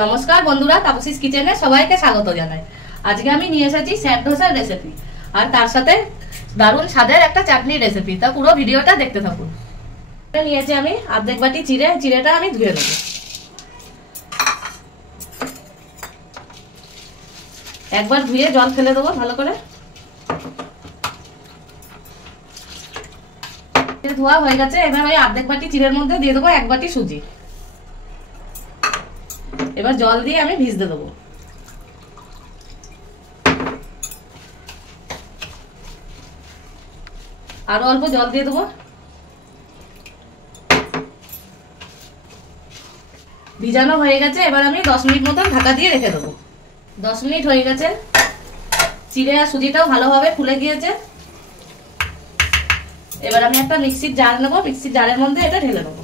নমস্কার বন্ধুরা, তাপসীস কিচেনে সবাইকে স্বাগত জানাই। আজকে আমি নিয়ে এসেছি স্যাট ধোসার রেসিপি আর তার সাথে দারুণ স্বাদের একটা চাটনির রেসিপি। তা পুরো ভিডিওটা দেখতে থাকুন। নিয়েছি আমি অর্ধেক বাটি চিড়েটা আমি ধুয়ে নেব। একবার ধুয়ে জল ফেলে দেবো ভালো করে। ধোয়া হয়ে গেছে। এবার ওই অর্ধেক বাটি চিড়ের মধ্যে দিয়ে দেবো এক বাটি সুজি। এবার জল দিয়ে আমি ভিজতে দেবো। আরো অল্প জল দিয়ে দেবো। ভিজানো হয়ে গেছে। এবার আমি 10 মিনিট মতন ঢাকা দিয়ে রেখে দেবো। 10 মিনিট হয়ে গেছে। চিড়ে আর সুজিটাও ভালোভাবে ফুলে গিয়েছে। এবার আমি একটা মিক্সির জার নেবো। মিক্সির জারের মধ্যে এটা ঢেলে নেবো।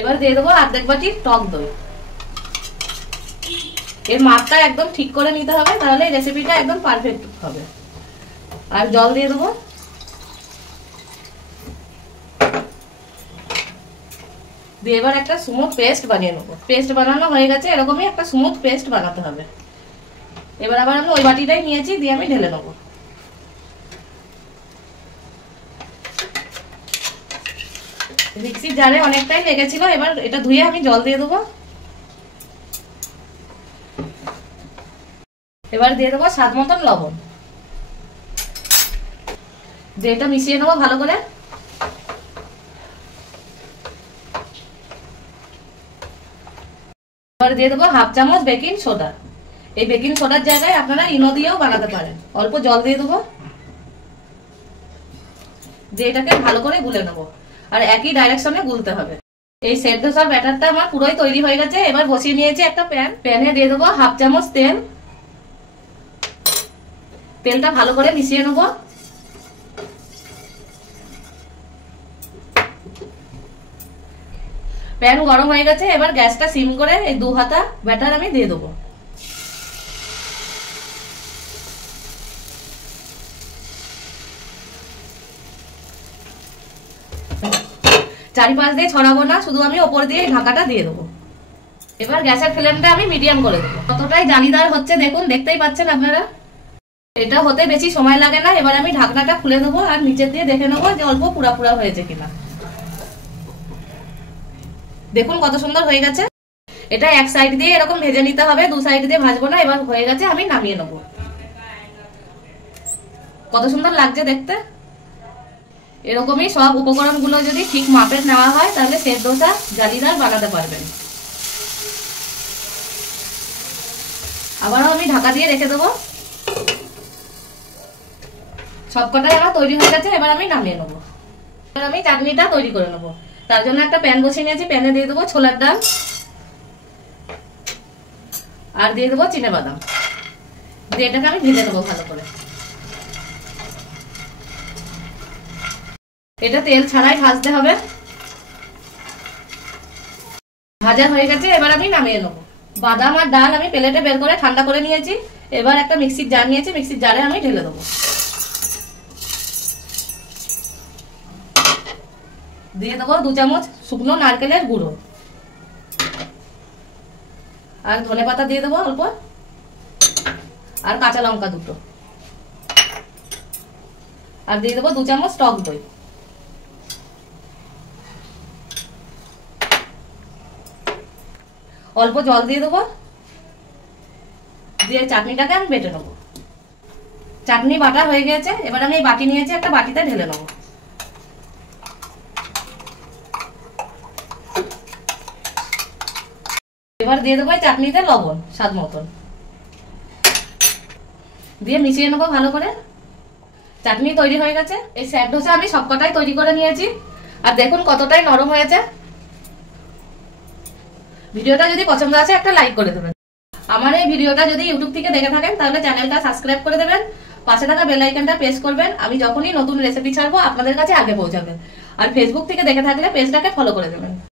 এবার দিয়ে দেবো অর্ধেক বাটি টক দই। এর মাপটা একদম ঠিক করে নিতে হবে, তাহলে এই রেসিপিটা একদম পারফেক্ট হবে। আর জল দিয়ে দেবো। দিয়ে এবার একটা স্মুথ পেস্ট বানিয়ে নেবো। পেস্ট বানানো হয়ে গেছে। এরকমই একটা স্মুথ পেস্ট বানাতে হবে। এবার আবার আমি ওই বাটিটাই নিয়েছি, দিয়ে আমি ঢেলে নেবো। মিক্সির জারে অনেকটাই লেগেছিল। এবার এটা ধুয়ে আমি জল দিয়ে দেবো। এবার দিয়ে দেবো স্বাদ মতন লবণ। দিয়ে এটা মিশিয়ে নেবো ভালো করে। এবার দিয়ে দেবো হাফ চামচ বেকিং সোডা। এই বেকিং সোডার জায়গায় আপনারা ইনো দিয়েও বানাতে পারেন। অল্প জল দিয়ে দেবো। দিয়ে এটাকে ভালো করে গুলে নেবো। আর একই ডাইরেকশনে গুলতে হবে। এই সেট ধোসার ব্যাটারটা আমার পুরোই তৈরি হয়ে গেছে। এবার বসিয়ে নিয়েছি একটা প্যান। প্যানে দিয়ে দেবো হাফ চামচ তেল। তেলটা ভালো করে মিশিয়ে নেবো। প্যান গরম হয়ে গেছে। এবার গ্যাসটা সিম করে এই 2 হাতা ব্যাটার আমি দিয়ে দেবো। চারিপাশ দিয়ে ছড়াবো না, শুধু আমি ওপর দিয়ে ঢাকাটা দিয়ে দেবো। এবার গ্যাসের ফ্লেমটা আমি মিডিয়াম করে দেবো। কতটাই জালিদার হচ্ছে দেখুন, দেখতেই পাচ্ছেন আপনারা। এটা হতে বেশি সময় লাগে না। এবার আমি ঢাকনাটা খুলে দেবো আর নিচের দিয়ে দেখে নেবো যে অল্প পুরা পুরা হয়েছে কিনা। দেখুন কত সুন্দর হয়ে গেছে। এটা এক সাইড দিয়ে এরকম ভেজে নিতে হবে, 2 সাইড দিয়ে ভাজবো না। এবার হয়ে গেছে, আমি নামিয়ে নেবো। কত সুন্দর লাগছে দেখতে। এরকমই সব উপকরণগুলো যদি ঠিক মাপের নেওয়া হয়, তাহলে সেট ধোসা জালিদার বানাতে পারবেন। আবারও আমি ঢাকা দিয়ে রেখে দেবো। সবকটাই আমার তৈরি হয়ে গেছে। এবার আমি নামিয়ে নেবো। এবার আমি চাটনিটা তৈরি করে নেবো। তার জন্য একটা প্যান বসিয়ে নিয়েছি। প্যানে দিয়ে দেবো ছোলার ডাল আর দিয়ে দেবো চিনেবাদাম। দিয়ে এটাকে আমি ভেজে নেবো ভালো করে। এটা তেল ছাড়াই ভাজতে হবে। ভাজা হয়ে গেছে। এবার আমি নামিয়ে নেবো। বাদাম আর ডাল আমি প্লেটে বের করে ঠান্ডা করে নিয়েছি। এবার একটা মিক্সির জার নিয়েছি। মিক্সির জারে আমি ঢেলে দেবো। দিয়ে দেবো 2 চামচ শুকনো নারকেলের গুঁড়ো আর ধনেপাতা দিয়ে দেবো অল্প, আর কাঁচা লঙ্কা 2টো, আর দিয়ে দেবো 2 চামচ টক দই। অল্প জল দিয়ে দেবো। দিয়ে চাটনিটাকে আমি বেটে নেবো। চাটনি বাটা হয়ে গেছে। এবার আমি এই বাটি নিয়েছি, একটা বাটিতে ঢেলে নেবো। এবার দিয়ে দেবো চাটনিতে লবণ স্বাদ মতন। দিয়ে মিশিয়ে নেবো ভালো করে। চাটনি তৈরি হয়ে গেছে। এই স্যাট ধোসা আমি সবকটাই তৈরি করে নিয়েছি। আর দেখুন কতটাই নরম হয়েছে। ভিডিওটা যদি পছন্দ আসে একটা লাইক করে দেবেন। আমার এই ভিডিওটা যদি ইউটিউব থেকে দেখে থাকেন, তাহলে চ্যানেলটা সাবস্ক্রাইব করে দেবেন। পাশে থাকা বেল আইকনটা প্রেস করবেন। আমি যখনই নতুন রেসিপি ছাড়বো আপনাদের কাছে আগে পৌঁছাবে। আর ফেসবুক থেকে দেখে থাকলে পেজটাকে ফলো করে দেবেন।